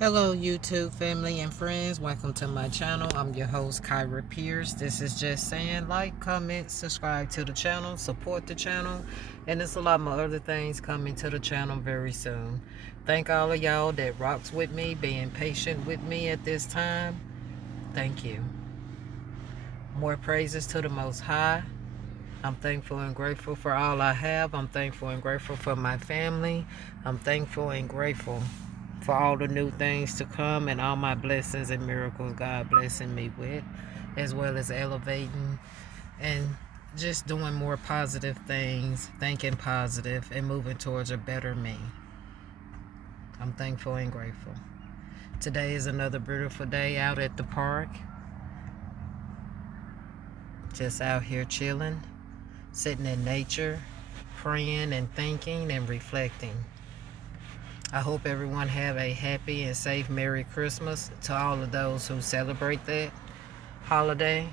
Hello YouTube family and friends, welcome to my channel. I'm your host Kyra Pierce. This is just saying like, comment, subscribe to the channel, support the channel, and there's a lot more other things coming to the channel very soon. Thank all of y'all that rocks with me, being patient with me at this time. Thank you. More praises to the Most High. I'm thankful and grateful for all I have. I'm thankful and grateful for my family. I'm thankful and grateful for all the new things to come and all my blessings and miracles God blessing me with, as well as elevating and just doing more positive things, thinking positive, and moving towards a better me. I'm thankful and grateful. Today is another beautiful day out at the park. Just out here chilling, sitting in nature, praying and thinking and reflecting. I hope everyone have a happy and safe Merry Christmas to all of those who celebrate that holiday.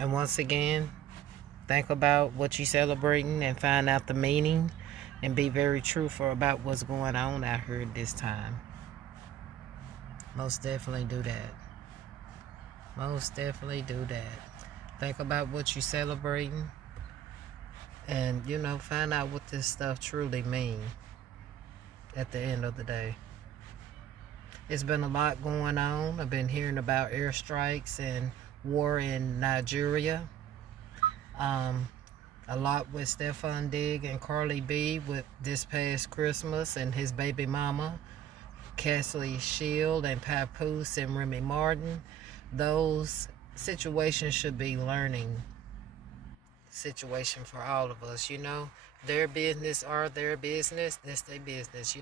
And once again, think about what you're celebrating and find out the meaning and be very truthful about what's going on out here at this time. Most definitely do that. Most definitely do that. Think about what you're celebrating and, find out what this stuff truly means at the end of the day. It's been a lot going on. I've been hearing about airstrikes and war in Nigeria. A lot with Stefan Diggs and Carly B with this past Christmas and his baby mama, Cassie Shield and Papoose and Remy Martin. Those situations should be learning situation for all of us, Their business are their business, that's their business,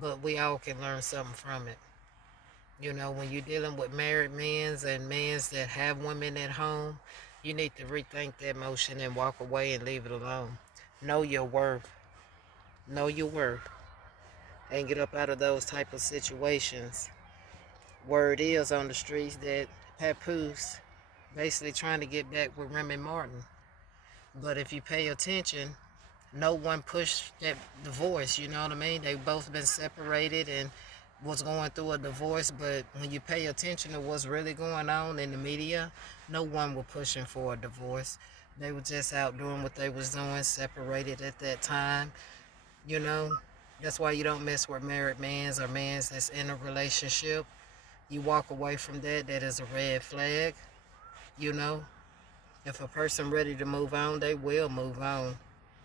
But we all can learn something from it. When you're dealing with married men and men that have women at home, you need to rethink that motion and walk away and leave it alone. Know your worth. Know your worth. And get up out of those type of situations. Word is on the streets that Papoose basically trying to get back with Remy Martin. But if you pay attention, no one pushed that divorce, you know what I mean? They both been separated and was going through a divorce, but when you pay attention to what's really going on in the media, no one was pushing for a divorce. They were just out doing what they was doing, separated at that time, you know. That's why you don't mess with married men or men that's in a relationship. You walk away from that, that is a red flag, you know. If a person ready to move on, they will move on.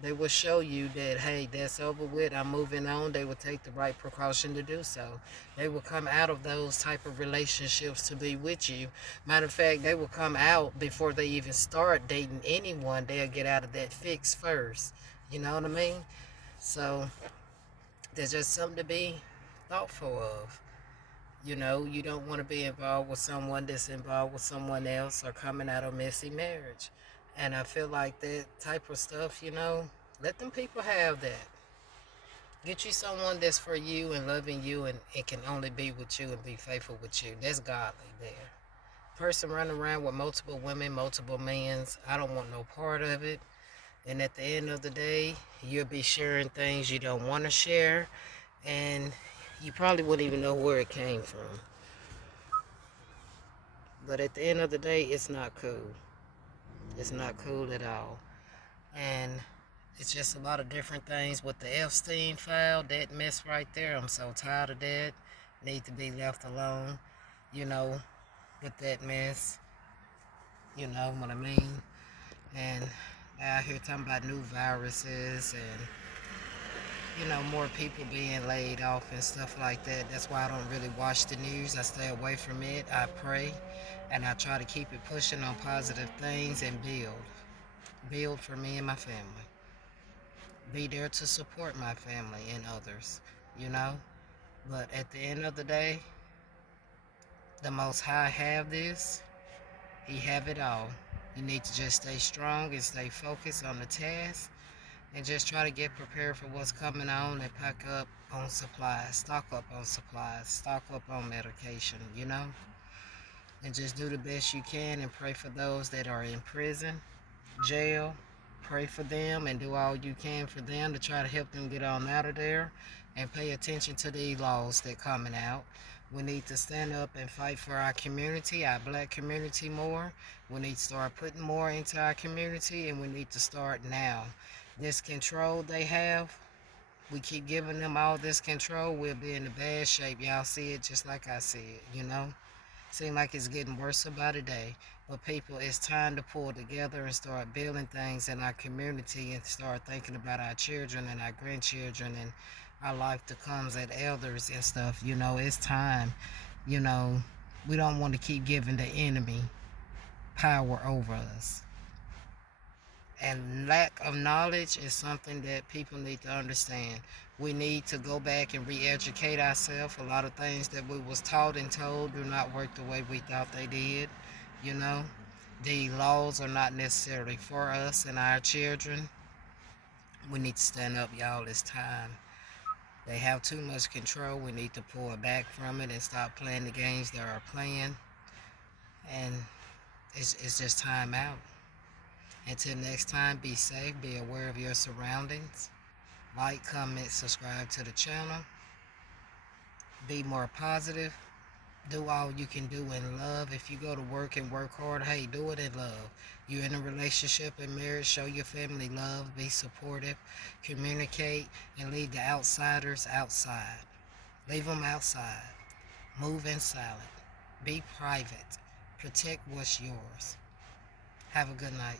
They will show you that, hey, that's over with, I'm moving on. They will take the right precaution to do so. They will come out of those type of relationships to be with you. Matter of fact, they will come out before they even start dating anyone. They'll get out of that fix first. You know what I mean? So there's just something to be thoughtful of. You don't want to be involved with someone that's involved with someone else or coming out of messy marriage. And I feel like that type of stuff, let them people have that. Get you someone that's for you and loving you and it can only be with you and be faithful with you. That's godly there. Person running around with multiple women, multiple men, I don't want no part of it. And at the end of the day, you'll be sharing things you don't want to share. And you probably wouldn't even know where it came from. But at the end of the day, it's not cool. It's not cool at all. And it's just a lot of different things with the Epstein file, that mess right there. I'm so tired of that. Need to be left alone, with that mess. You know what I mean? And out here talking about new viruses and, more people being laid off and stuff like that. That's why I don't really watch the news. I stay away from it. I pray and I try to keep it pushing on positive things and build. Build for me and my family. Be there to support my family and others, you know. But at the end of the day, the Most High have this. He have it all. You need to just stay strong and stay focused on the task and just try to get prepared for what's coming on and pack up on supplies, stock up on supplies, stock up on medication, and just do the best you can and pray for those that are in prison, jail, Pray for them and do all you can for them to try to help them get on out of there, and pay attention to these laws that coming out. We need to stand up and fight for our community, our black community more. We need to start putting more into our community, and we need to start now. This control they have, we keep giving them all this control, we'll be in a bad shape. Y'all see it just like I see it, you know? Seem like it's getting worse by the day. But people, it's time to pull together and start building things in our community and start thinking about our children and our grandchildren and our life to comes as elders and stuff. You know, it's time. You know, we don't want to keep giving the enemy power over us. And lack of knowledge is something that people need to understand. We need to go back and re-educate ourselves. A lot of things that we was taught and told do not work the way we thought they did. You know, the laws are not necessarily for us and our children. We need to stand up, y'all. It's time. They have too much control. We need to pull back from it and stop playing the games they are playing. And it's just time out. Until next time, be safe, be aware of your surroundings. Like, comment, subscribe to the channel. Be more positive. Do all you can do in love. If you go to work and work hard, hey, do it in love. You're in a relationship and marriage, show your family love. Be supportive. Communicate and leave the outsiders outside. Leave them outside. Move in silent. Be private. Protect what's yours. Have a good night.